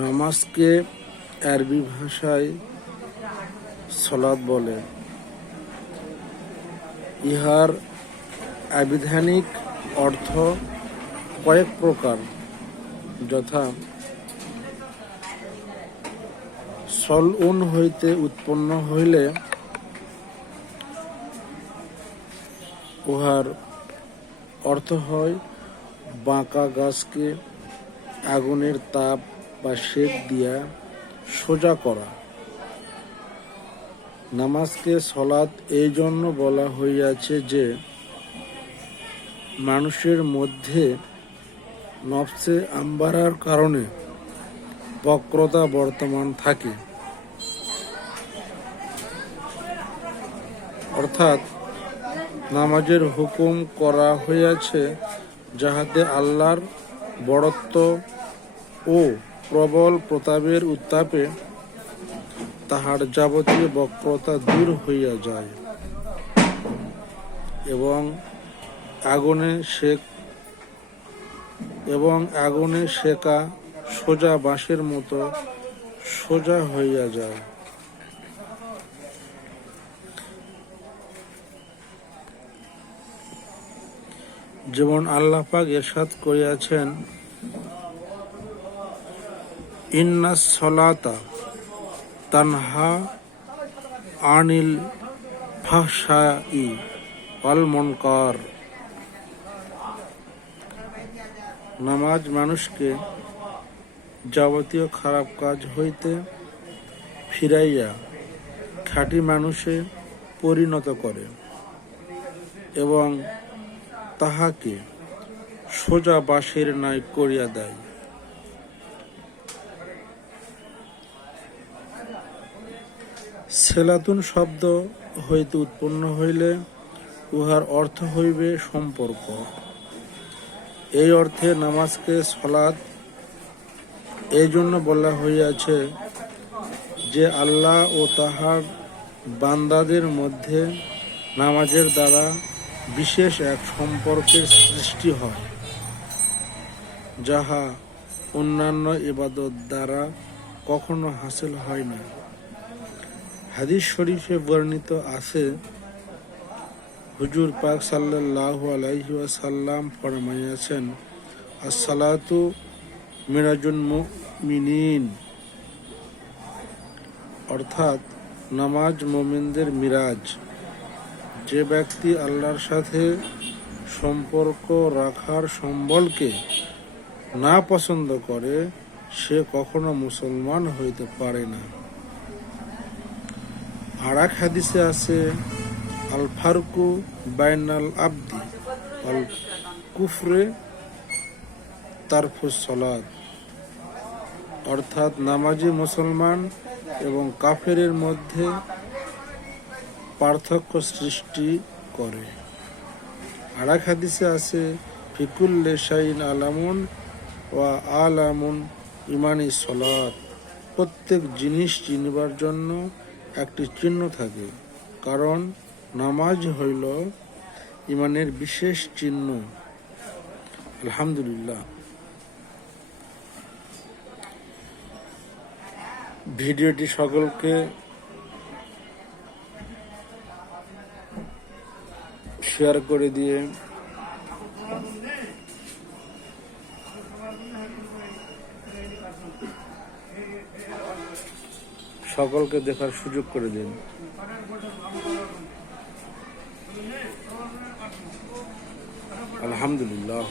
নামাজকে আরবি ভাষায় সালাত বলে। ইহার আবিধানিক অর্থ কয়েক প্রকার, যথা সলউন হইতে উৎপন্ন হইলে উহার অর্থ হয় বাঁকা গাছকে আগুনের তাপ বা সেক দিয়া সোজা করা। নামাজকে সলাত এই জন্য বলা হইয়াছে যে মানুষের মধ্যে নফসে আম্বারার কারণে বক্রতা বর্তমান থাকে, অর্থাৎ নামাজের হুকুম করা হইয়াছে যাহাতে আল্লাহর বড়ত্ব ও প্রবল প্রতাপের উত্তাপে তাহার যাবতীয় বক্রতা দূর হইয়া যায় এবং আগুনে সেকা সোজা বাঁশের মতো সোজা হইয়া যায়। যেমন আল্লাহ পাক ইরশাদ করিয়াছেন, ইন্নাস সলাতা তানহা আনিল ফাহশাই ওয়াল মুনকার। নামাজ মানুষকে যাবতীয় খারাপ কাজ হইতে ফিরাইয়া খাঁটি মানুষে পরিণত করে এবং তাহাকে সোজা বাঁশের ন্যায় করিয়া দেয়। সেলাতুন শব্দ হইতে উৎপন্ন হইলে উহার অর্থ হইবে সম্পর্ক। এই অর্থে নামাজকে সলাত এই জন্য বলা হইয়াছে যে আল্লাহ ও তাহার বান্দাদের মধ্যে নামাজের দ্বারা বিশেষ এক সম্পর্কের সৃষ্টি হয়, যাহা অন্যান্য ইবাদত দ্বারা কখনো হাসিল হয় না। হাদিস শরীফে বর্ণিত আছে, হুজুর পাক সাল্লাল্লাহু আলাইহি ওয়াসাল্লাম ফরমাইয়াছেন, আসসালাতু মিরাজুন মুমিনিন, অর্থাৎ নামাজ মুমিনদের মিরাজ। যে ব্যক্তি আল্লাহর সাথে সম্পর্ক রাখার সম্বলকে না পছন্দ করে সে কখনো মুসলমান হইতে পারে না। আর এক হাদিসে আছে, আল ফারকু বাইনাল আবদি আল কুফরে তারফুস সালাত, অর্থাৎ নামাজি মুসলমান এবং কাফেরের মধ্যে পার্থক্য সৃষ্টি করে। আর এক হাদিসে আছে, ফিকুল্লে শাইন আলামুন ওয়া আলামুন ইমানি সলাত, প্রত্যেক জিনিস চিনবার জন্য একটি চিহ্ন থাকে, কারণ নামাজ হইল ইমানের বিশেষ চিহ্ন। আলহামদুলিল্লাহ। ভিডিওটি সকলকে শেয়ার করে দিয়ে সকলকে দেখার সুযোগ করে দিন। আলহামদুলিল্লাহ।